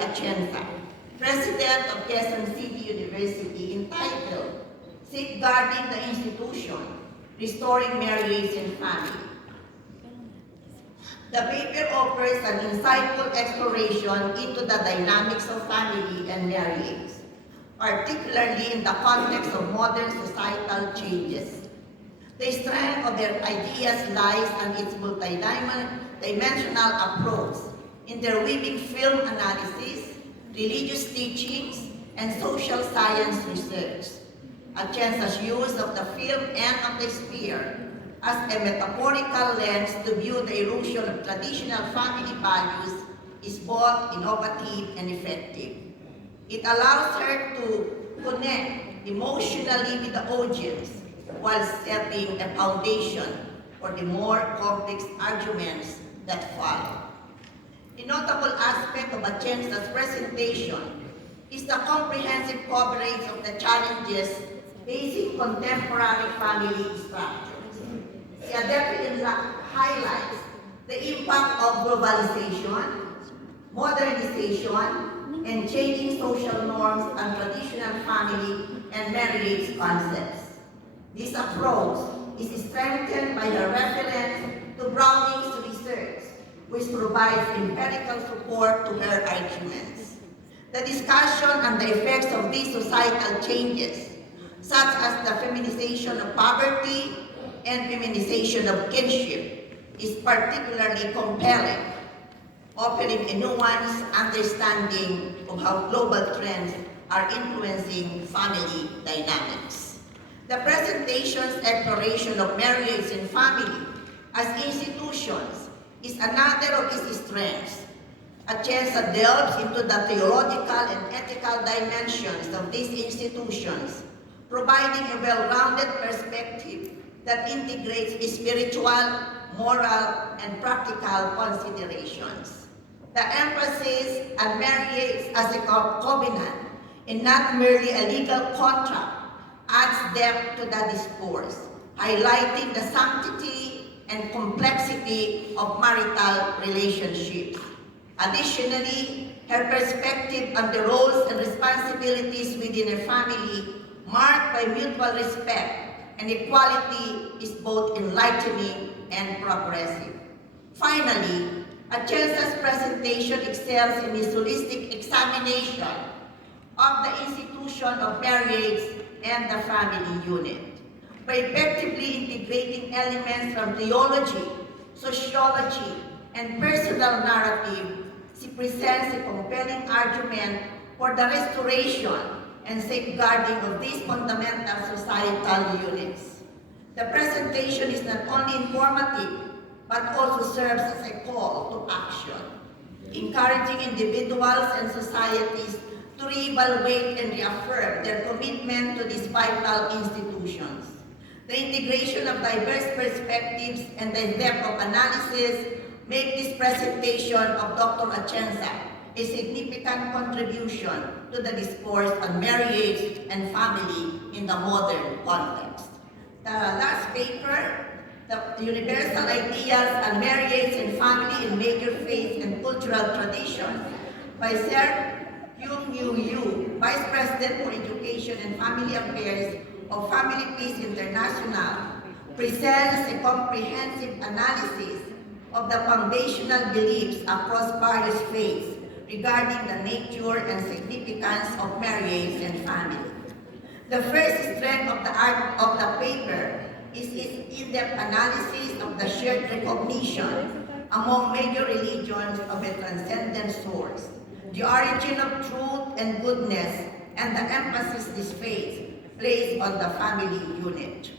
Atienza, President of Quezon City University, entitled Safeguarding the Institution, Restoring Marriage and Family. The paper offers an insightful exploration into the dynamics of family and marriage, particularly in the context of modern societal changes. The strength of their ideas lies in its multi-dimensional approach, interweaving film analysis, religious teachings, and social science research. Atienza's use of the film and of the spear as a metaphorical lens to view the erosion of traditional family values is both innovative and effective. It allows her to connect emotionally with the audience while setting a foundation for the more complex arguments that follow. A notable aspect of Atienza's presentation is the comprehensive coverage of the challenges facing contemporary family structures. She adeptly highlights the impact of globalization, modernization, and changing social norms on traditional family and marriage concepts. This approach is strengthened by her reference to Browning's research, which provides empirical support to her arguments. The discussion on the effects of these societal changes, such as the feminization of poverty and feminization of kinship, is particularly compelling, offering a nuanced understanding of how global trends are influencing family dynamics. The presentation's exploration of marriage and family as institutions is another of its strengths. Atienza delves into the theological and ethical dimensions of these institutions, providing a well-rounded perspective that integrates spiritual, moral, and practical considerations. The emphasis on marriage as a covenant and not merely a legal contract adds depth to the discourse, highlighting the sanctity and complexity of marital relationships. Additionally, her perspective on the roles and responsibilities within a family marked by mutual respect and equality is both enlightening and progressive. Finally, Atienza's presentation excels in its holistic examination of the institution of marriage and the family unit. By effectively integrating elements from theology, sociology, and personal narrative, she presents a compelling argument for the restoration and safeguarding of these fundamental societal units. The presentation is not only informative, but also serves as a call to action, encouraging individuals and societies to reevaluate and reaffirm their commitment to these vital institutions. The integration of diverse perspectives and the depth of analysis make this presentation of Dr. Atienza a significant contribution to the discourse on marriage and family in the modern context. The last paper, The Universal Ideas on Marriage and Family in Major Faith and Cultural Traditions, by Sir Kyung-Yu Yu, Vice President for Education and Family Affairs of Family Peace International, presents a comprehensive analysis of the foundational beliefs across various faiths regarding the nature and significance of marriage and family. The first strength of the paper is its in-depth analysis of the shared recognition among major religions of a transcendent source, the origin of truth and goodness, and the emphasis this faith placed on the family unit.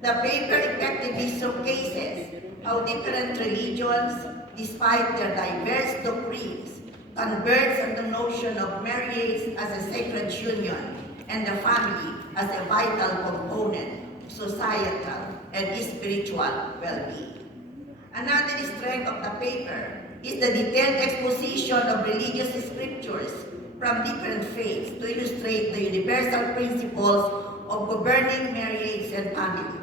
The paper effectively showcases how different religions, despite their diverse doctrines, converge on the notion of marriage as a sacred union and the family as a vital component of societal and spiritual well-being. Another strength of the paper is the detailed exposition of religious scriptures from different faiths to illustrate the universal principles of governing marriage and family.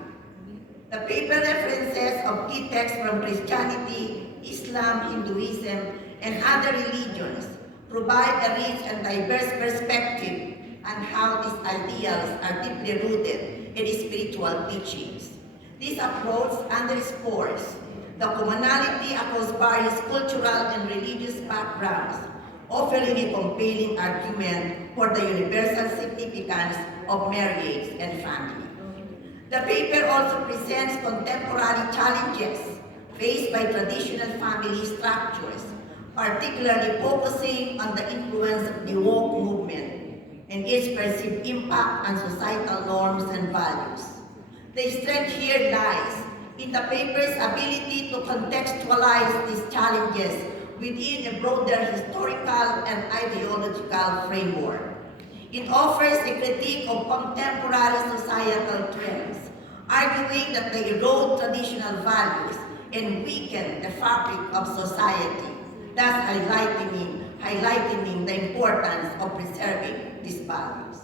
The paper references of key texts from Christianity, Islam, Hinduism, and other religions provide a rich and diverse perspective on how these ideals are deeply rooted in spiritual teachings. This approach underscores the commonality across various cultural and religious backgrounds, offering a compelling argument for the universal significance of marriage and family. The paper also presents contemporary challenges faced by traditional family structures, particularly focusing on the influence of the woke movement and its perceived impact on societal norms and values. The strength here lies in the paper's ability to contextualize these challenges within a broader historical and ideological framework. It offers a critique of contemporary societal trends, arguing that they erode traditional values and weaken the fabric of society, thus highlighting the importance of preserving these values.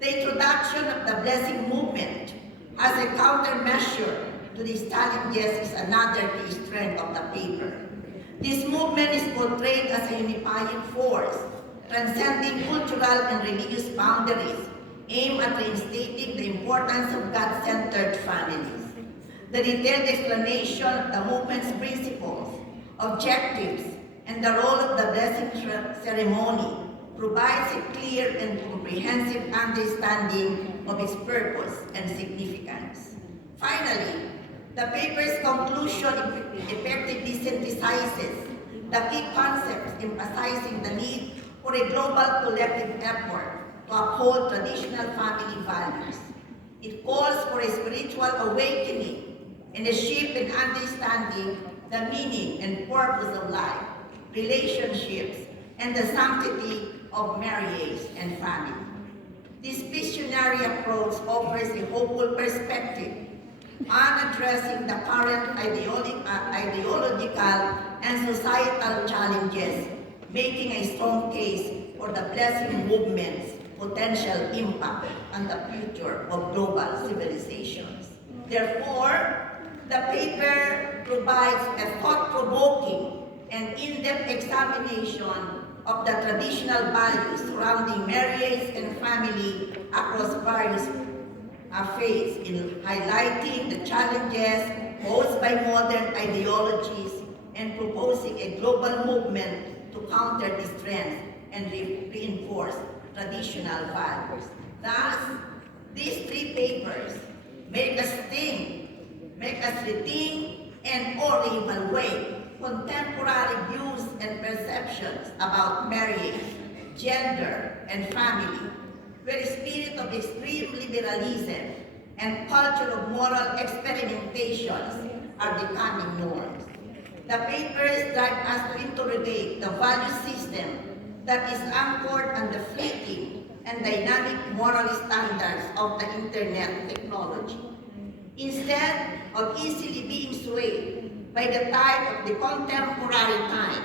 The introduction of the blessing movement as a countermeasure to these challenges is another key strength of the paper. This movement is portrayed as a unifying force, transcending cultural and religious boundaries, aimed at reinstating the importance of God-centered families. The detailed explanation of the movement's principles, objectives, and the role of the blessing ceremony provides a clear and comprehensive understanding of its purpose and significance. Finally, the paper's conclusion effectively synthesizes the key concepts, emphasizing the need for a global collective effort to uphold traditional family values. It calls for a spiritual awakening and a shift in understanding the meaning and purpose of life, relationships, and the sanctity of marriage and family. This visionary approach offers a hopeful perspective on addressing the current ideological and societal challenges, making a strong case for the blessing movement's potential impact on the future of global civilizations. Therefore, the paper provides a thought-provoking and in-depth examination of the traditional values surrounding marriage and family across various faiths, in highlighting the challenges posed by modern ideologies and proposing a global movement to counter these trends and reinforce traditional values. Thus, these three papers make us rethink and or evaluate contemporary views and perceptions about marriage, gender, and family, where a spirit of extreme liberalism and culture of moral experimentations are becoming norms. The papers drive us to interrogate the value system that is anchored on the fleeting and dynamic moral standards of the internet technology. Instead of easily being swayed by the tide of the contemporary time,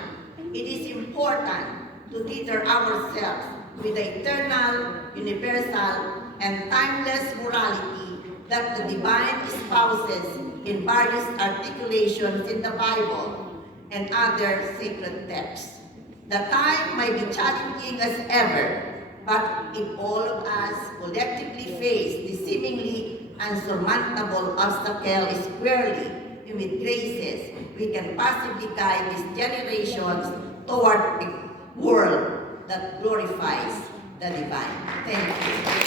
it is important to tether ourselves with the eternal, universal, and timeless morality that the divine espouses in various articulations in the Bible and other sacred texts. The time might be challenging as ever, but if all of us collectively face the seemingly unsurmountable obstacle squarely with graces, we can possibly guide these generations toward a world that glorifies the divine. Thank you.